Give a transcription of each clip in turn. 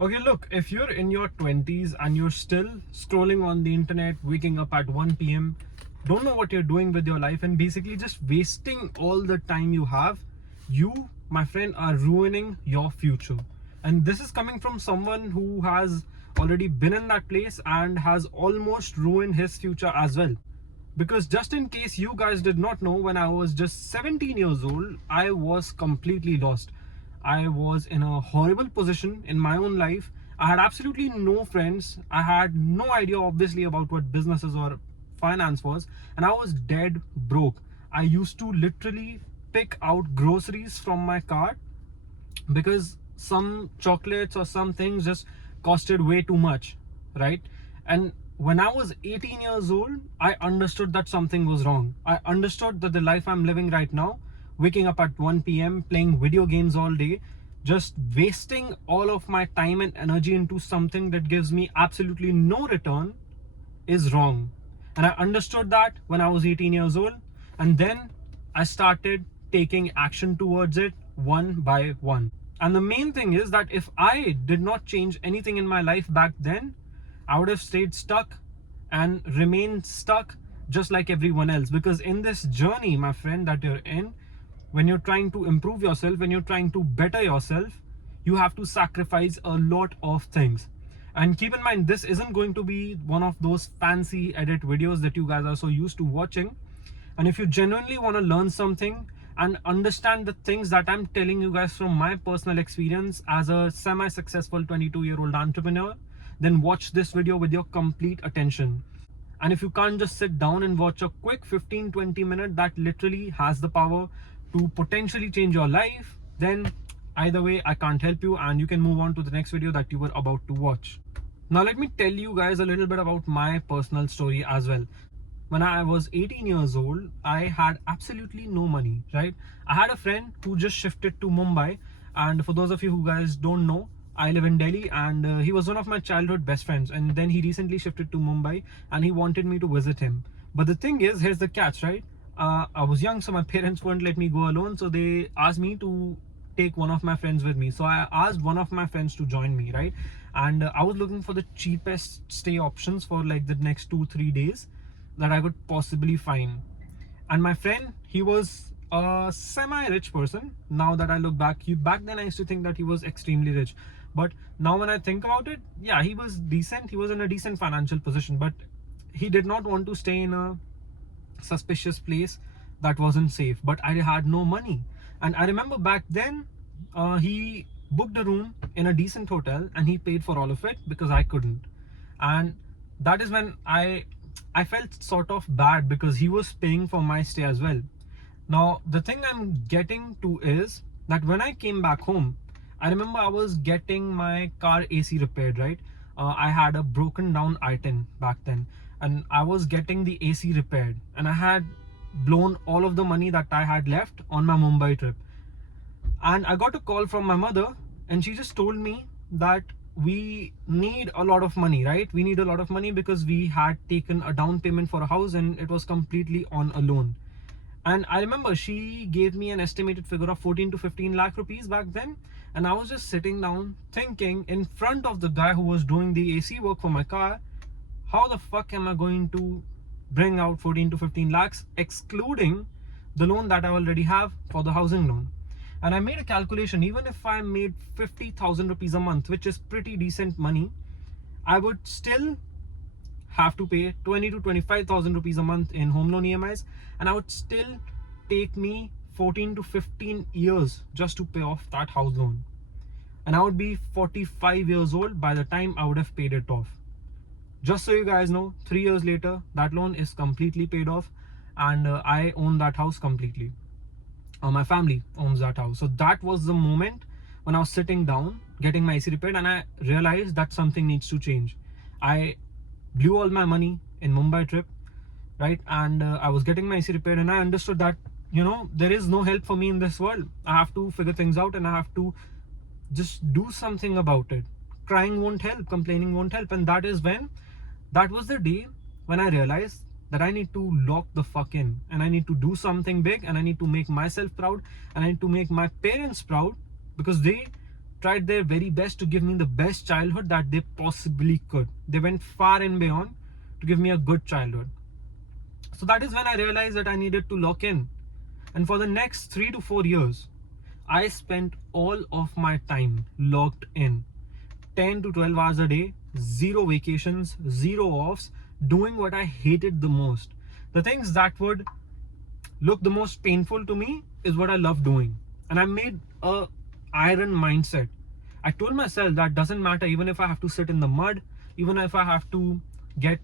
Okay, look, if you're in your 20s and you're still scrolling on the internet, waking up at 1 p.m., don't know what you're doing with your life, and basically just wasting all the time you have, you, my friend, are ruining your future. And this is coming from someone who has already been in that place and has almost ruined his future as well. Because just in case you guys did not know, when I was just 17 years old, I was completely lost. I was in a horrible position in my own life. I had absolutely no friends. I had no idea, obviously, about what businesses or finance was. And I was dead broke. I used to literally pick out groceries from my cart because some chocolates or some things just costed way too much, right? And when I was 18 years old, I understood that something was wrong. I understood that the life I'm living right now, waking up at 1 p.m., playing video games all day, just wasting all of my time and energy into something that gives me absolutely no return, is wrong. And I understood that when I was 18 years old. And then I started taking action towards it one by one. And the main thing is that if I did not change anything in my life back then, I would have stayed stuck and remained stuck just like everyone else. Because in this journey, my friend, that you're in, when you're trying to improve yourself, when you're trying to better yourself, you have to sacrifice a lot of things. And keep in mind, this isn't going to be one of those fancy edit videos that you guys are so used to watching. And if you genuinely want to learn something and understand the things that I'm telling you guys from my personal experience as a semi-successful 22-year-old entrepreneur, then watch this video with your complete attention. And if you can't just sit down and watch a quick 15-20 minute that literally has the power to potentially change your life, then either way, I can't help you, and you can move on to the next video that you were about to watch. Now let me tell you guys a little bit about my personal story as well. When I was 18 years old, I had absolutely no money, right? I had a friend who just shifted to Mumbai. And for those of you who guys don't know, I live in Delhi, and he was one of my childhood best friends. And then he recently shifted to Mumbai and he wanted me to visit him. But the thing is, here's the catch, right? I was young, so my parents wouldn't let me go alone. So they asked me to take one of my friends with me. So I asked one of my friends to join me, right? And I was looking for the cheapest stay options for like the next 2-3 days that I could possibly find. And my friend, he was a semi-rich person. Now that I look back, back then I used to think that he was extremely rich. But now when I think about it, yeah, he was decent. He was in a decent financial position, but he did not want to stay in a suspicious place that wasn't safe. But I had no money. And I remember back then, he booked a room in a decent hotel and he paid for all of it because I couldn't. And that is when I felt sort of bad because he was paying for my stay as well. Now, the thing I'm getting to is that when I came back home, I remember I was getting my car AC repaired, right? I had a broken down i10 back then, and I was getting the AC repaired, and I had blown all of the money that I had left on my Mumbai trip. And I got a call from my mother, and she just told me that we need a lot of money, right? We need a lot of money because we had taken a down payment for a house and it was completely on a loan. And I remember she gave me an estimated figure of 14 to 15 lakh rupees back then. And I was just sitting down thinking in front of the guy who was doing the AC work for my car, how the fuck am I going to bring out 14 to 15 lakhs, excluding the loan that I already have for the housing loan? And I made a calculation. Even if I made 50,000 rupees a month, which is pretty decent money, I would still have to pay 20 to 25,000 rupees a month in home loan EMIs, and I would still take me 14 to 15 years just to pay off that house loan. And I would be 45 years old by the time I would have paid it off. Just so you guys know, 3 years later, that loan is completely paid off, and I own that house completely. My family owns that house. So that was the moment when I was sitting down getting my AC repaired, and I realized that something needs to change. I blew all my money in Mumbai trip, right? And I was getting my AC repaired, and I understood that, you know, there is no help for me in this world. I have to figure things out, and I have to just do something about it. Crying won't help, complaining won't help. And that was the day when I realized that I need to lock the fuck in, and I need to do something big, and I need to make myself proud, and I need to make my parents proud, because they tried their very best to give me the best childhood that they possibly could. They went far and beyond to give me a good childhood. So that is when I realized that I needed to lock in. And for the next 3 to 4 years, I spent all of my time locked in. 10 to 12 hours a day, zero vacations, zero offs, doing what I hated the most. The things that would look the most painful to me is what I love doing. And I made a iron mindset. I told myself that doesn't matter, even if I have to sit in the mud, even if I have to get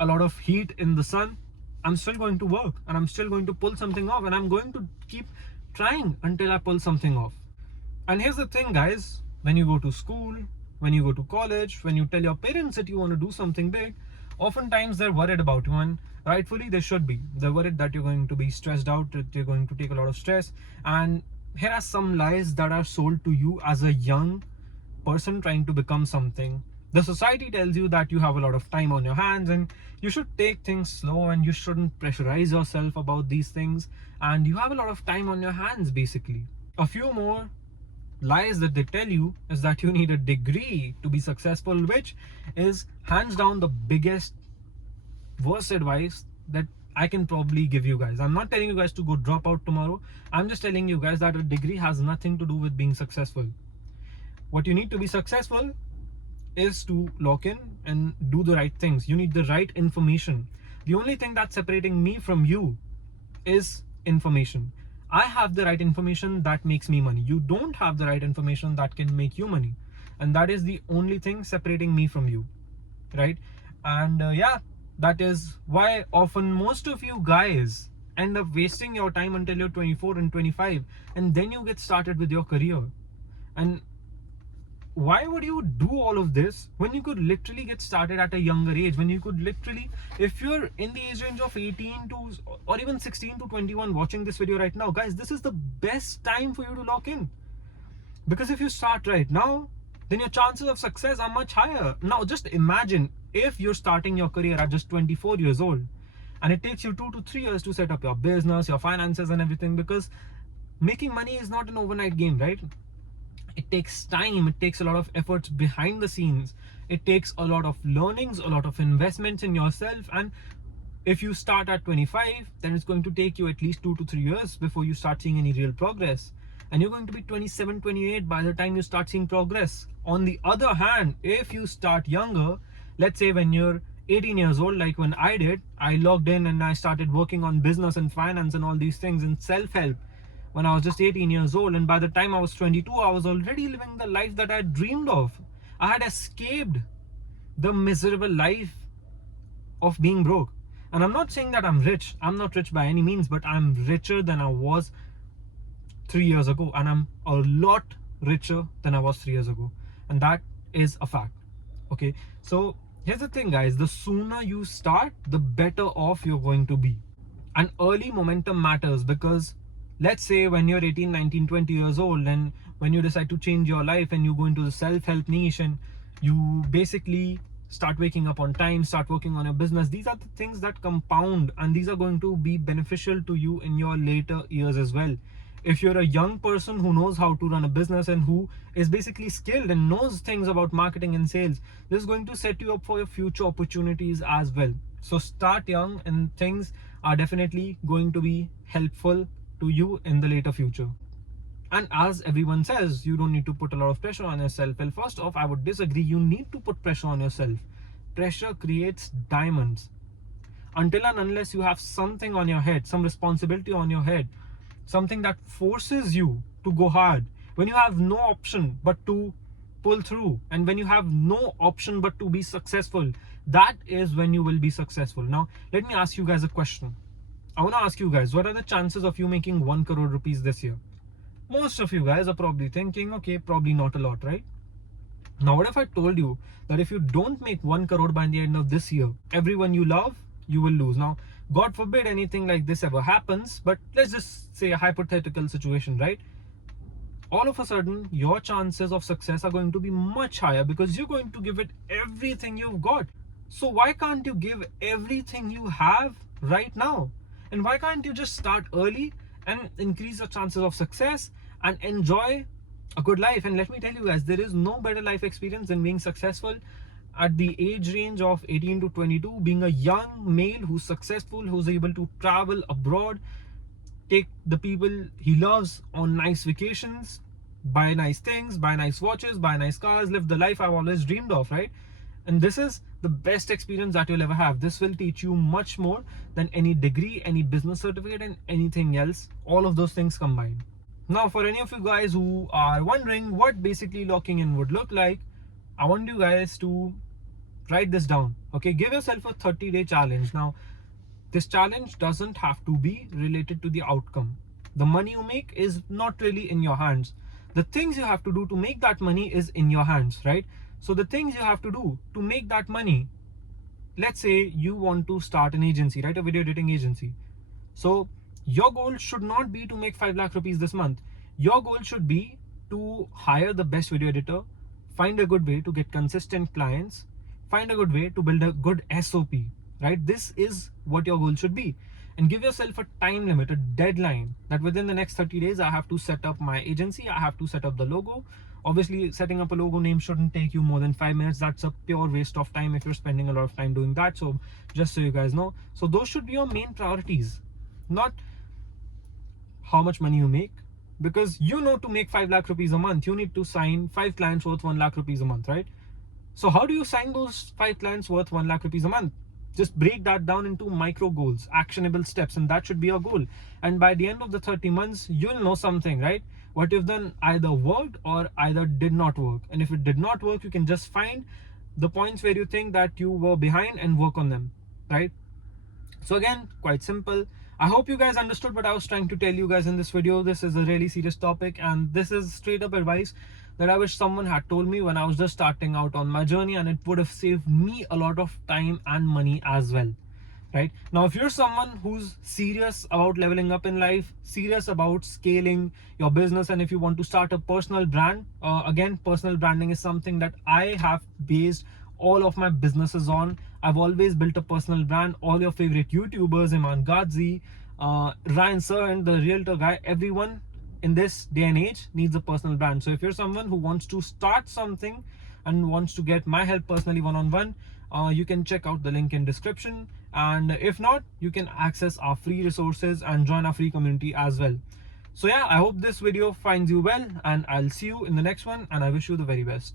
a lot of heat in the sun, I'm still going to work and I'm still going to pull something off, and I'm going to keep trying until I pull something off. And here's the thing, guys, when you go to school, when you go to college, when you tell your parents that you want to do something big, oftentimes they're worried about you, and rightfully they should be. They're worried that you're going to be stressed out, that you're going to take a lot of stress. And here are some lies that are sold to you as a young person trying to become something. The society tells you that you have a lot of time on your hands and you should take things slow and you shouldn't pressurize yourself about these things, and you have a lot of time on your hands basically. A few more lies that they tell you is that you need a degree to be successful, which is hands down the biggest worst advice that I can probably give you guys. I'm not telling you guys to go drop out tomorrow. I'm just telling you guys that a degree has nothing to do with being successful. What you need to be successful is to lock in and do the right things. You need the right information. The only thing that's separating me from you is information. I have the right information that makes me money. You don't have the right information that can make you money. And that is the only thing separating me from you, right? And yeah, that is why often most of you guys end up wasting your time until you're 24 and 25, and then you get started with your career. And why would you do all of this when you could literally get started at a younger age? When you could literally, if you're in the age range of 18 to or even 16 to 21 watching this video right now, guys, this is the best time for you to lock in. Because if you start right now, then your chances of success are much higher. Now just imagine if you're starting your career at just 24 years old and it takes you 2 to 3 years to set up your business, your finances and everything, because making money is not an overnight game, right? It takes time, it takes a lot of efforts behind the scenes, it takes a lot of learnings, a lot of investments in yourself. And if you start at 25, then it's going to take you at least 2 to 3 years before you start seeing any real progress. And you're going to be 27, 28 by the time you start seeing progress. On the other hand, if you start younger, let's say when you're 18 years old, like when I did, I logged in and I started working on business and finance and all these things and self-help when I was just 18 years old. And by the time I was 22, I was already living the life that I had dreamed of. I had escaped the miserable life of being broke. And I'm not saying that I'm rich. I'm not rich by any means, but I'm richer than I was 3 years ago. And I'm a lot richer than I was 3 years ago. And that is a fact. Okay. So here's the thing, guys. The sooner you start, the better off you're going to be. And early momentum matters, because let's say when you're 18, 19, 20 years old, and when you decide to change your life and you go into the self-help niche and you basically start waking up on time, start working on your business, these are the things that compound, and these are going to be beneficial to you in your later years as well. If you're a young person who knows how to run a business and who is basically skilled and knows things about marketing and sales, this is going to set you up for your future opportunities as well. So start young and things are definitely going to be helpful to you in the later future. And as everyone says, you don't need to put a lot of pressure on yourself. Well, first off, I would disagree. You need to put pressure on yourself. Pressure creates diamonds. Until and unless you have something on your head, some responsibility on your head, something that forces you to go hard, when you have no option but to pull through, and when you have no option but to be successful, that is when you will be successful. Now, let me ask you guys a question. I want to ask you guys, what are the chances of you making 1 crore rupees this year? Most of you guys are probably thinking, okay, probably not a lot, right? Now, what if I told you that if you don't make 1 crore by the end of this year, everyone you love, you will lose? Now, God forbid anything like this ever happens, but let's just say a hypothetical situation, right? All of a sudden, your chances of success are going to be much higher because you're going to give it everything you've got. So why can't you give everything you have right now? And why can't you just start early and increase your chances of success and enjoy a good life. And let me tell you guys, there is no better life experience than being successful at the age range of 18 to 22, being a young male who's successful, who's able to travel abroad, take the people he loves on nice vacations, buy nice things, buy nice watches, buy nice cars, live the life I've always dreamed of, right? And this is the best experience that you'll ever have. This will teach you much more than any degree, any business certificate, and anything else, all of those things combined. Now, for any of you guys who are wondering what basically locking in would look like, I want you guys to write this down. Okay, give yourself a 30-day challenge. Now, this challenge doesn't have to be related to the outcome. The money you make is not really in your hands. The things you have to do to make that money is in your hands, right? So the things you have to do to make that money, let's say you want to start an agency, right? A video editing agency. So your goal should not be to make 5 lakh rupees this month. Your goal should be to hire the best video editor, find a good way to get consistent clients, find a good way to build a good SOP, right? This is what your goal should be. And give yourself a time limit, a deadline, that within the next 30 days, I have to set up my agency, I have to set up the logo. Obviously, setting up a logo name shouldn't take you more than 5 minutes. That's a pure waste of time if you're spending a lot of time doing that. So just so you guys know, so those should be your main priorities, not how much money you make. Because you know, to make 5 lakh rupees a month, you need to sign 5 clients worth 1 lakh rupees a month, right? So how do you sign those 5 clients worth 1 lakh rupees a month? Just break that down into micro goals, actionable steps, and that should be your goal. And by the end of the 30 months, you'll know something, right? What you've done either worked or either did not work. And if it did not work, you can just find the points where you think that you were behind and work on them, right? So again, quite simple. I hope you guys understood what I was trying to tell you guys in this video. This is a really serious topic, and this is straight up advice that I wish someone had told me when I was just starting out on my journey, and it would have saved me a lot of time and money as well. Right now, if you're someone who's serious about leveling up in life, serious about scaling your business, and if you want to start a personal brand, again, personal branding is something that I have based all of my businesses on. I've always built a personal brand. All your favorite YouTubers, Iman Ghazi, Ryan Sir, and the realtor guy, everyone in this day and age needs a personal brand. So if you're someone who wants to start something and wants to get my help personally one-on-one, you can check out the link in description. And if not, you can access our free resources and join our free community as well. So yeah, I hope this video finds you well, and I'll see you in the next one, and I wish you the very best.